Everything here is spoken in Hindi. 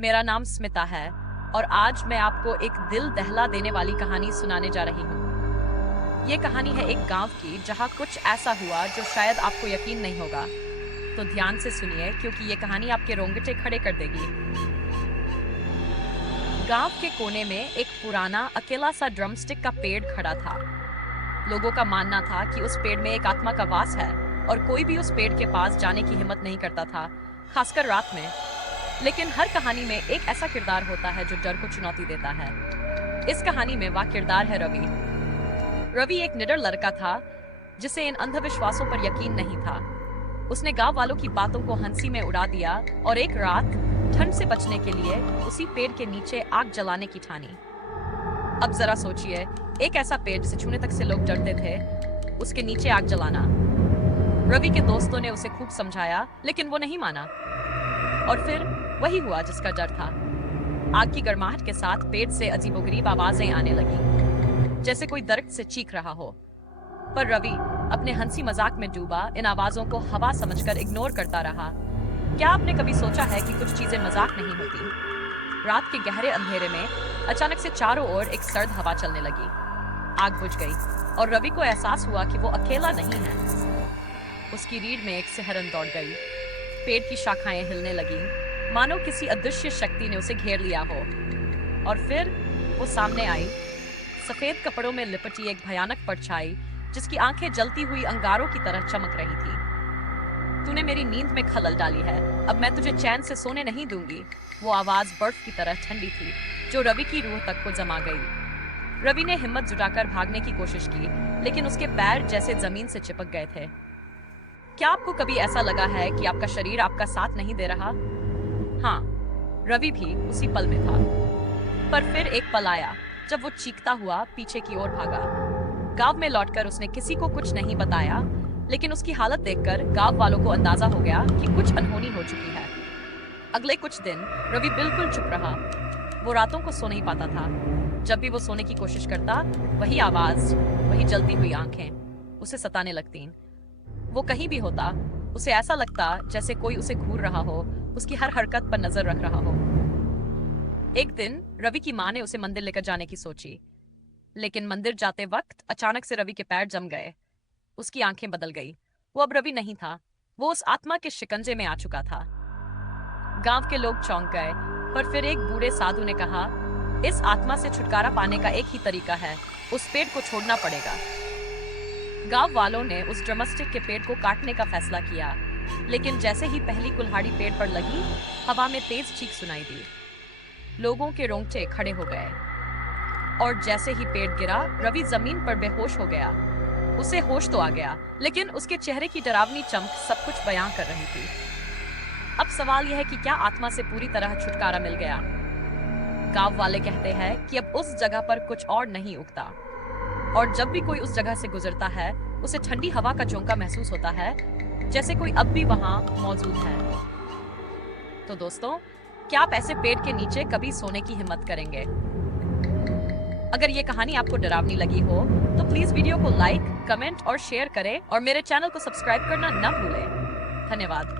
मेरा नाम स्मिता है और आज मैं आपको एक दिल दहला देने वाली कहानी सुनाने जा रही हूँ। ये कहानी है एक गांव की जहाँ कुछ ऐसा हुआ जो शायद आपको यकीन नहीं होगा। तो ध्यान से सुनिए क्योंकि ये कहानी आपके रोंगटे खड़े कर देगी। गांव के कोने में एक पुराना अकेला सा ड्रमस्टिक का पेड़ खड़ा था। लोगों का मानना था कि उस पेड़ में एक आत्मा का वास है और कोई भी उस पेड़ के पास जाने की हिम्मत नहीं करता था, खासकर रात में। लेकिन हर कहानी में एक ऐसा किरदार होता है जो डर को चुनौती देता है। इस कहानी में वह किरदार है रवि। रवि एक निडर लड़का था जिसे इन अंधविश्वासों पर यकीन नहीं था। उसने गांव वालों की बातों को हंसी में उड़ा दिया और एक रात ठंड से बचने के लिए उसी पेड़ के नीचे आग जलाने की ठानी। अब जरा सोचिए, एक ऐसा पेड़ जिसे छूने तक से लोग डरते थे, उसके नीचे आग जलाना। रवि के दोस्तों ने उसे खूब समझाया लेकिन वो नहीं माना। और फिर वही हुआ जिसका डर था। आग की गर्माहट के साथ पेड़ से अजीबोगरीब आवाजें आने लगी, जैसे कोई दर्द से चीख रहा हो। पर रवि अपने हंसी मजाक में डूबा इन आवाजों को हवा समझकर इग्नोर करता रहा। क्या आपने कभी सोचा है कि कुछ चीजें मजाक नहीं होती? रात के गहरे अंधेरे में अचानक से चारों ओर एक सर्द हवा चलने लगी। आग बुझ गई और रवि को एहसास हुआ कि वो अकेला नहीं है। उसकी रीढ़ में एक सिहरन दौड़ गई। पेड़ की शाखाएं हिलने लगीं, मानो किसी अदृश्य शक्ति ने उसे घेर लिया हो। और फिर वो सामने आई, सफेद कपड़ों में लिपटी एक भयानक परछाई जिसकी आंखें जलती हुई अंगारों की तरह चमक रही थी। तूने मेरी नींद में खलल डाली है, अब मैं तुझे चैन से सोने नहीं दूंगी। वो आवाज बर्फ की तरह ठंडी थी जो रवि की रूह तक को जमा गई। रवि ने हिम्मत जुटाकर भागने की कोशिश की, लेकिन उसके पैर जैसे जमीन से चिपक गए थे। क्या आपको कभी ऐसा लगा है कि आपका शरीर आपका साथ नहीं दे रहा? हाँ, रवि भी उसी पल में था। पर फिर एक पल आया जब वो चीखता हुआ पीछे की ओर भागा। गांव में लौटकर उसने किसी को कुछ नहीं बताया, लेकिन उसकी हालत देखकर गांव वालों को अंदाजा हो गया कि कुछ अनहोनी हो चुकी है। अगले कुछ दिन रवि बिल्कुल चुप रहा। वो रातों को सो नहीं पाता था। जब भी वो सोने की कोशिश करता, वही आवाज, वही जलती हुई आंखें उसे सताने लगती। वो कहीं भी होता, उसे ऐसा लगता जैसे कोई उसे घूर रहा हो, उसकी हर हरकत पर नजर रख रहा हो। एक दिन रवि की माँ ने उसे मंदिर लेकर जाने की सोची, लेकिन मंदिर जाते वक्त अचानक से रवि के पैर जम गए। उसकी आंखें बदल गई। वो अब रवि नहीं था, वो उस आत्मा के शिकंजे में आ चुका था। गांव के लोग चौंक गए, पर फिर एक बूढ़े साधु ने कहा, इस आत्मा से छुटकारा पाने का एक ही तरीका है, उस पेड़ को छोड़ना पड़ेगा। गांव वालों ने उस ड्रमस्टिक के पेड़ को काटने का फैसला किया, लेकिन जैसे ही पहली कुल्हाड़ी पेड़ पर लगी, हवा में तेज चीख सुनाई दी। लोगों के रोंगटे खड़े हो गए और जैसे ही पेड़ गिरा, रवि जमीन पर बेहोश हो गया। उसे होश तो आ गया, लेकिन उसके चेहरे की डरावनी चमक सब कुछ बयां कर रही थी। अब सवाल यह है कि क्या आत्मा से पूरी तरह छुटकारा मिल गया? गांव वाले कहते हैं कि अब उस जगह पर कुछ और नहीं उगता, और जब भी कोई उस जगह से गुजरता है, उसे ठंडी हवा का झोंका महसूस होता है, जैसे कोई अब भी वहां मौजूद है। तो दोस्तों, क्या आप ऐसे पेड़ के नीचे कभी सोने की हिम्मत करेंगे? अगर ये कहानी आपको डरावनी लगी हो, तो प्लीज वीडियो को लाइक, कमेंट और शेयर करें और मेरे चैनल को सब्सक्राइब करना न भूलें। धन्यवाद।